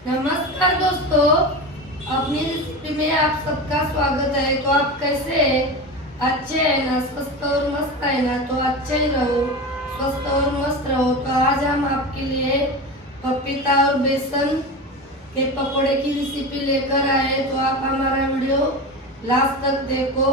नमस्कार दोस्तों, अपनी रेसिपी में आप सबका स्वागत है। तो आप कैसे हैं? अच्छे हैं ना? स्वस्थ और मस्त है ना? तो अच्छे ही रहो, स्वस्थ और मस्त रहो। तो आज हम आपके लिए पपीता और बेसन के पकोड़े की रेसिपी लेकर आए। तो आप हमारा वीडियो लास्ट तक देखो।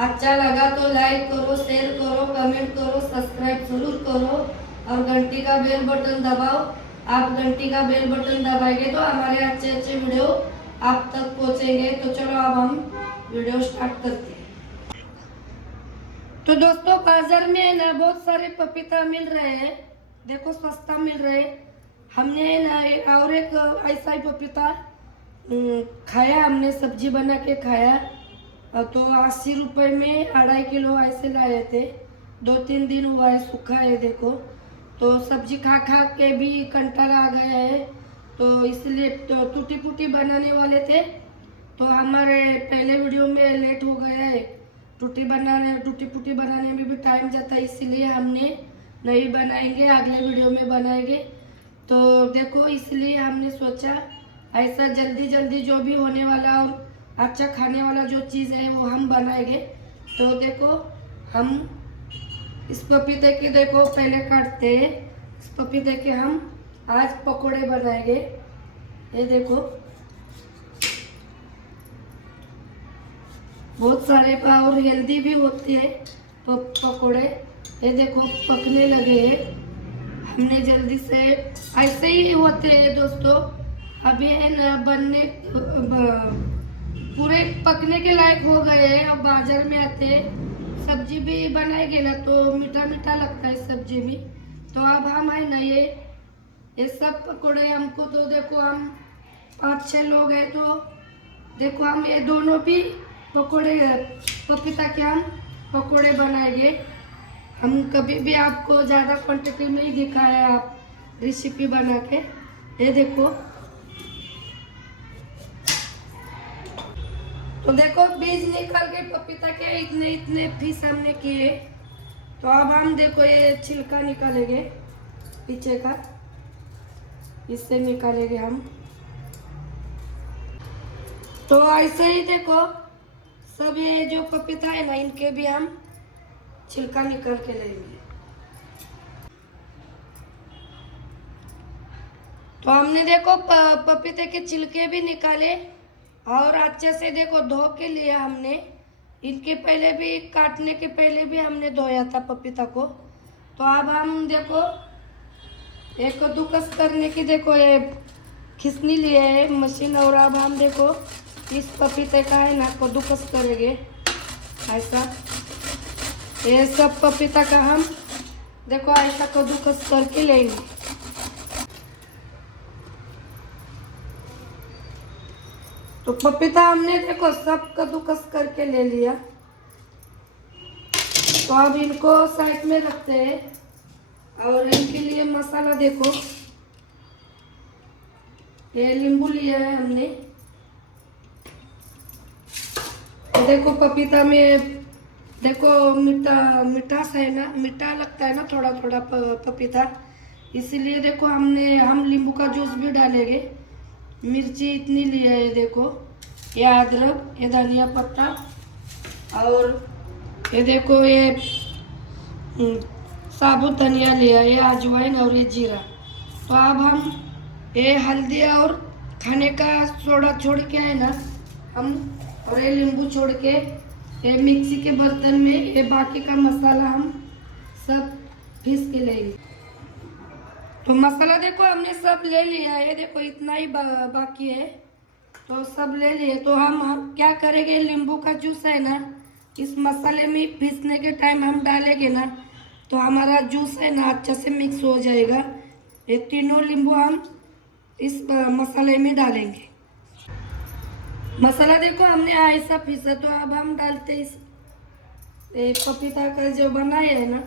अच्छा लगा तो लाइक करो, शेयर करो, कमेंट करो, सब्सक्राइब जरूर करो और घंटी का बेल बटन दबाओ। आप घंटी का बेल बटन दबाएंगे तो हमारे अच्छे अच्छे वीडियो आप तक पहुंचेंगे। तो चलो अब हम वीडियो स्टार्ट करते हैं। तो दोस्तों, बाजार में ना बहुत सारे पपीता मिल रहे हैं। देखो, सस्ता मिल रहे हैं। हमने ना और एक ऐसा ही पपीता खाया, हमने सब्जी बना के खाया। तो 80 रुपए में 2.5 किलो ऐसे लाए थे। 2-3 दिन हुआ है, सूखा है। देखो, तो सब्जी खा खा के भी कंटाला आ गया है। तो इसलिए तो टूटी फूटी बनाने वाले थे। तो हमारे पहले वीडियो में लेट हो गया है। टूटी फूटी बनाने में भी टाइम जाता है, इसीलिए हमने नहीं बनाएंगे, अगले वीडियो में बनाएंगे। तो देखो, इसलिए हमने सोचा ऐसा जल्दी जल्दी जो भी होने वाला और अच्छा खाने वाला जो चीज़ है वो हम बनाएंगे। तो देखो, हम इस पपीते की देखो पहले काटते हैं। इस पपीते के हम आज पकोड़े बनाएंगे। ये देखो, बहुत सारे और हेल्दी भी होते हैं पकोड़े। ये देखो, पकने लगे हैं। हमने जल्दी से, ऐसे ही होते हैं दोस्तों। अभी है ना बनने पूरे पकने के लायक हो गए हैं। अब बाजार में आते हैं, सब्जी भी बनाएंगे ना तो मीठा मीठा लगता है सब्जी भी। तो अब हम है ना ये सब पकोड़े हमको, तो देखो हम 5-6 लोग हैं। तो देखो, हम ये दोनों भी पकोड़े, पपीता के हम पकोड़े बनाएंगे। हम कभी भी आपको ज़्यादा क्वांटिटी में ही दिखाया आप रेसिपी बना के। ये देखो, तो देखो बीज निकल के पपीता के इतने इतने पीस हमने किए। तो अब हम देखो ये छिलका निकालेंगे पीछे का, इससे निकालेंगे हम। तो ऐसे ही देखो, सब ये जो पपीता है ना, इनके भी हम छिलका निकाल के लेंगे। तो हमने देखो पपीते के छिलके भी निकाले और अच्छे से देखो धो के लिए हमने। इनके पहले भी, काटने के पहले भी हमने धोया था पपीता को। तो अब हम देखो एक कद्दूकस करने की, देखो ये खिसनी लिए है मशीन। और अब हम देखो इस पपीते का है ना कद्दूकस करेंगे ऐसा। ये सब पपीता का हम देखो ऐसा कद्दूकस करके लेंगे। तो पपीता हमने देखो सब कद्दूकस करके ले लिया। तो अब इनको साइड में रखते हैं और इनके लिए मसाला देखो, ये नींबू लिया है हमने। तो देखो पपीता में देखो मिठास है ना, मीठा लगता है ना थोड़ा थोड़ा पपीता, इसीलिए देखो हम नींबू का जूस भी डालेंगे। मिर्ची इतनी ली है, ये देखो, ये अदरक, ये धनिया पत्ता और ये देखो ये साबुत धनिया लिया, ये अजवाइन और ये जीरा। तो अब हम ये हल्दी और खाने का सोडा छोड़ के है ना हम, और ये नींबू छोड़ के ये मिक्सी के बर्तन में ये बाकी का मसाला हम सब पीस के लेंगे। तो मसाला देखो हमने सब ले लिया है। देखो इतना ही बाकी है, तो सब ले लिए। तो हम क्या करेंगे, नींबू का जूस है ना इस मसाले में पीसने के टाइम हम डालेंगे ना, तो हमारा जूस है ना अच्छे से मिक्स हो जाएगा। ये तीनों नींबू हम इस मसाले में डालेंगे। मसाला देखो हमने ऐसा पीसा। तो अब हम डालते इस पपीता का जो बनाया है ना,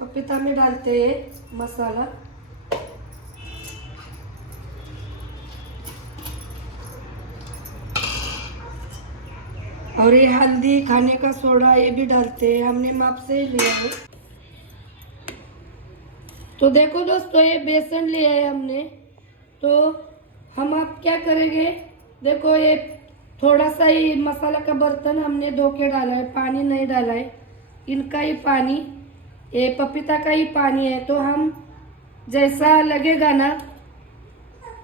पपीता में डालते हैं मसाला। और ये हल्दी, खाने का सोडा ये भी डालते हैं, हमने माप से ही लिया है। तो देखो दोस्तों, ये बेसन लिया है हमने, तो हम आप क्या करेंगे, देखो ये थोड़ा सा ही मसाला का बर्तन हमने धो के डाला है, पानी नहीं डाला है, इनका ही पानी, ये पपीता का ही पानी है। तो हम जैसा लगेगा ना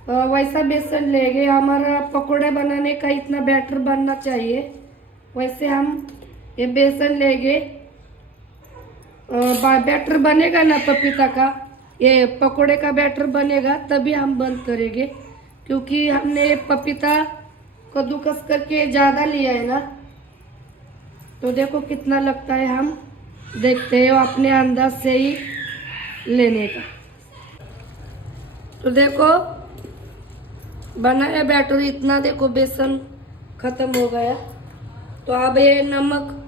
वैसा बेसन लेंगे। हमारा पकोड़े बनाने का इतना बैटर बनना चाहिए, वैसे हम ये बेसन लेंगे। बैटर बनेगा ना पपीता का, ये पकोड़े का बैटर बनेगा तभी हम बंद करेंगे, क्योंकि हमने पपीता कद्दूकस करके ज़्यादा लिया है ना। तो देखो कितना लगता है, हम देखते हो अपने अंदाज से ही लेने का। तो देखो बनाया बैटर इतना, देखो बेसन खत्म हो गया। तो अब ये नमक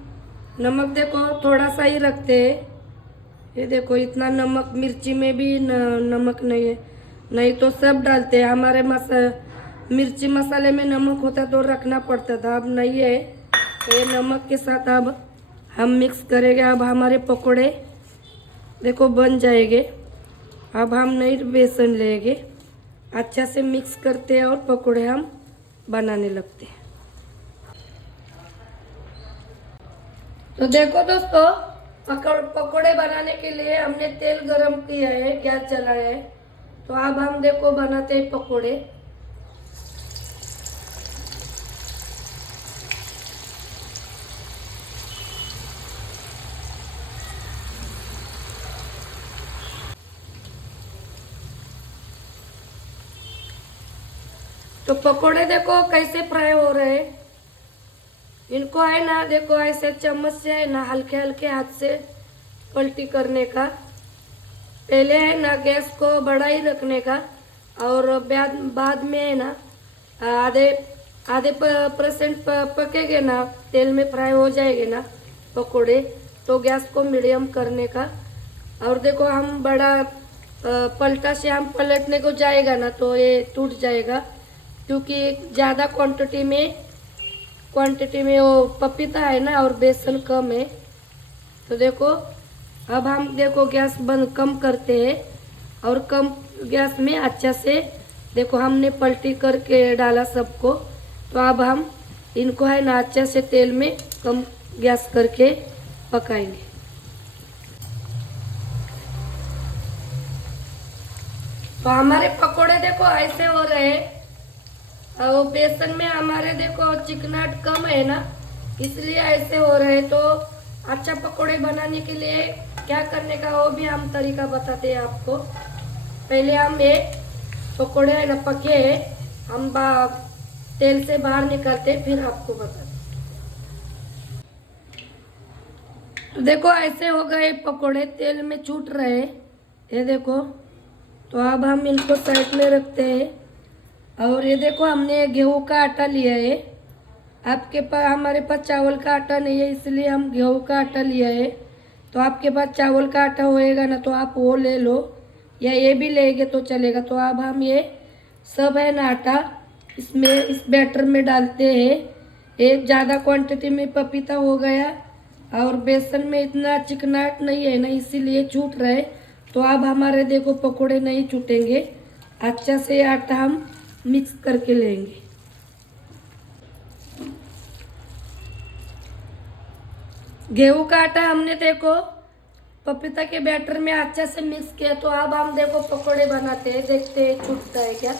देखो थोड़ा सा ही रखते हैं। ये देखो इतना नमक, मिर्ची में भी नमक नहीं है, नहीं तो सब डालते हैं। हमारे मिर्ची मसाले में नमक होता तो रखना पड़ता था, अब नहीं है। तो ये नमक के साथ अब हम मिक्स करेंगे। अब हमारे पकोड़े देखो बन जाएंगे। अब हम नई बेसन लेंगे, अच्छा से मिक्स करते हैं और पकोड़े हम बनाने लगते हैं। तो देखो दोस्तों, पकोड़े बनाने के लिए हमने तेल गरम किया है, गैस जलाया है। तो अब हम देखो बनाते हैं पकोड़े। तो पकोड़े देखो कैसे फ्राई हो रहे हैं। इनको है ना देखो ऐसे चम्मच से है ना हल्के हल्के हाथ से पलटी करने का। पहले है ना गैस को बड़ा ही रखने का, और बाद में है ना आधे % पकेंगे ना, तेल में फ्राई हो जाएंगे ना पकोड़े, तो गैस को मीडियम करने का। और देखो हम बड़ा पलटा से हम पलटने को जाएगा ना तो ये टूट जाएगा, क्योंकि ज़्यादा क्वांटिटी में वो पपीता है ना और बेसन कम है। तो देखो अब हम देखो गैस बंद कम करते हैं, और कम गैस में अच्छा से देखो हमने पलटी करके डाला सबको। तो अब हम इनको है ना अच्छा से तेल में कम गैस करके पकाएंगे। तो हमारे पकोड़े देखो ऐसे हो रहे हैं, और बेसन में हमारे देखो चिकनाहट कम है ना, इसलिए ऐसे हो रहे हैं। तो अच्छा पकोड़े बनाने के लिए क्या करने का वो भी हम तरीका बताते हैं आपको। पहले हम ये पकोड़े है ना पके हम तेल से बाहर निकालते, फिर आपको बताते। तो देखो ऐसे हो गए पकोड़े, तेल में छूट रहे, ये देखो। तो अब हम इनको साइड में रखते हैं। और ये देखो हमने गेहूं का आटा लिया है। आपके पास, हमारे पास चावल का आटा नहीं है, इसलिए हम गेहूं का आटा लिया है। तो आपके पास चावल का आटा होएगा ना तो आप वो ले लो, या ये भी लेंगे तो चलेगा। तो अब हम ये सब है ना आटा इसमें इस बैटर में डालते हैं। एक ज़्यादा क्वांटिटी में पपीता हो गया, और बेसन में इतना चिकनाहट नहीं है ना, इसीलिए छूट रहे। तो अब हमारे देखो पकोड़े नहीं छूटेंगे, अच्छा से आटा हम मिक्स करके लेंगे। गेहूं का आटा हमने देखो पपीता के बैटर में अच्छा से मिक्स किया। तो अब हम देखो पकोड़े बनाते हैं, देखते हैं छूटता है क्या।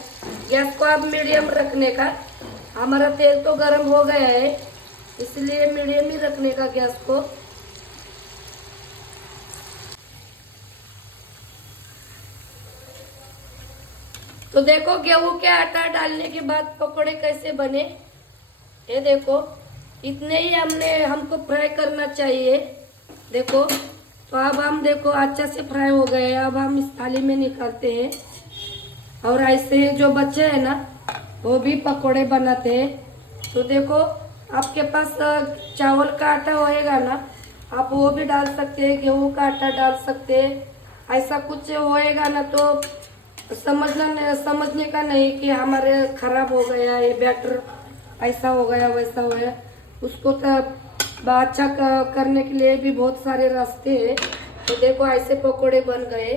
गैस को अब मीडियम रखने का। हमारा तेल तो गर्म हो गया है, इसलिए मीडियम ही रखने का गैस को। तो देखो गेहूं के आटा डालने के बाद पकोड़े कैसे बने, ये देखो। इतने ही हमको फ्राई करना चाहिए, देखो। तो अब हम देखो अच्छा से फ्राई हो गए। अब हम इस थाली में निकालते हैं, और ऐसे जो बच्चे हैं ना वो भी पकोड़े बनाते हैं। तो देखो आपके पास चावल का आटा होएगा ना, आप वो भी डाल सकते हैं, गेहूं का आटा डाल सकते हैं। ऐसा कुछ होएगा ना तो समझने का नहीं कि हमारे खराब हो गया, ये बैटर ऐसा हो गया वैसा हो गया। उसको तो अच्छा करने के लिए भी बहुत सारे रास्ते हैं। तो देखो ऐसे पकोड़े बन गए।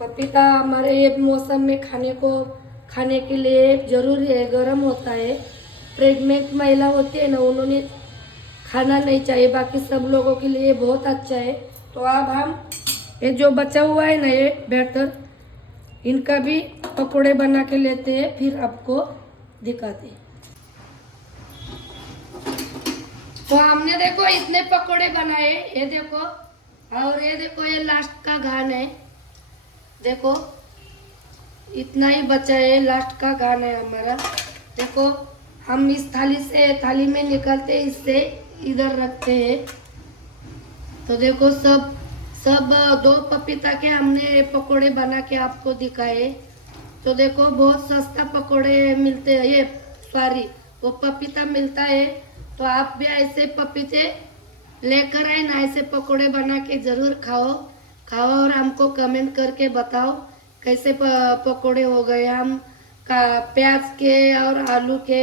पपीता हमारे ये मौसम में खाने के लिए जरूरी है, गर्म होता है। प्रेग्नेंट महिला होती है ना, उन्होंने खाना नहीं चाहिए, बाकी सब लोगों के लिए बहुत अच्छा है। तो अब हम ये जो बचा हुआ है ना ये बैटर, इनका भी पकोड़े बना के लेते हैं, फिर आपको दिखाते हैं। तो हमने देखो इतने पकोड़े बनाए, ये देखो, और ये देखो ये लास्ट का घान है, देखो इतना ही बचा है, लास्ट का घान है हमारा। देखो हम इस थाली में निकालते हैं, इससे इधर रखते हैं। तो देखो सब 2 पपीता के हमने पकोड़े बना के आपको दिखाए। तो देखो बहुत सस्ता पकोड़े मिलते हैं, ये सॉरी वो पपीता मिलता है। तो आप भी ऐसे पपीते लेकर आए ना, ऐसे पकोड़े बना के जरूर खाओ और हमको कमेंट करके बताओ कैसे पकोड़े हो गए। हम प्याज के और आलू के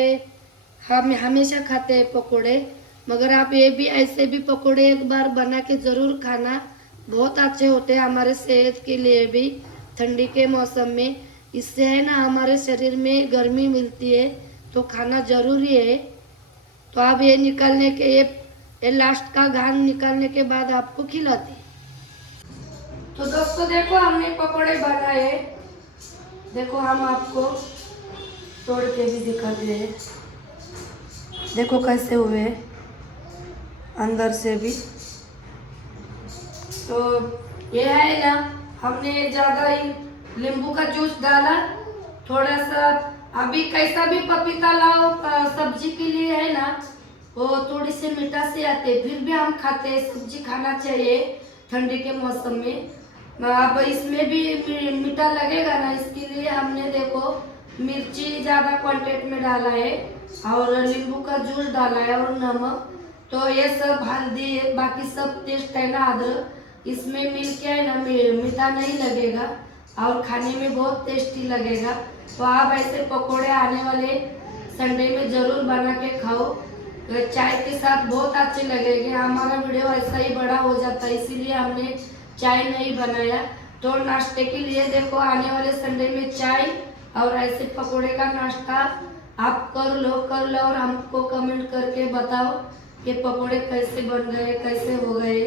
हम हमेशा खाते हैं पकोड़े, मगर आप ये भी ऐसे भी पकोड़े एक बार बना के जरूर खाना, बहुत अच्छे होते हैं हमारे सेहत के लिए भी। ठंडी के मौसम में इससे है ना हमारे शरीर में गर्मी मिलती है, तो खाना जरूरी है। तो आप ये निकालने के ये लास्ट का घान निकालने के बाद आपको खिलाती। तो दोस्तों देखो हमने पकोड़े बनाए, देखो हम आपको तोड़ के भी दिखाते हैं, देखो कैसे हुए अंदर से भी। तो ये है ना, हमने ज़्यादा ही नींबू का जूस डाला थोड़ा सा। अभी कैसा भी पपीता लाओ सब्जी के लिए है ना, वो थोड़ी सी मीठा से आते, फिर भी हम खाते हैं, सब्जी खाना चाहिए ठंडी के मौसम में। अब इसमें भी मीठा लगेगा ना, इसके लिए हमने देखो मिर्ची ज़्यादा क्वांटिटी में डाला है और नींबू का जूस डाला है और नमक। तो ये सब हल्दी बाकी सब टेस्ट है ना अदरक, इसमें मिल के है ना मीठा नहीं लगेगा और खाने में बहुत टेस्टी लगेगा। तो आप ऐसे पकोड़े आने वाले संडे में ज़रूर बना के खाओ, चाय के साथ बहुत अच्छे लगेंगे। हमारा वीडियो ऐसा ही बड़ा हो जाता है, इसीलिए हमने चाय नहीं बनाया। तो नाश्ते के लिए देखो आने वाले संडे में चाय और ऐसे पकोड़े का नाश्ता आप कर लो और हमको कमेंट करके बताओ कि पकोड़े कैसे बन गए, कैसे हो गए।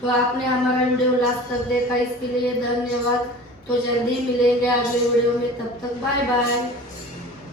तो आपने हमारा वीडियो लास्ट तक देखा, इसके लिए धन्यवाद। तो जल्दी मिलेंगे अगले वीडियो में, तब तक बाय बाय।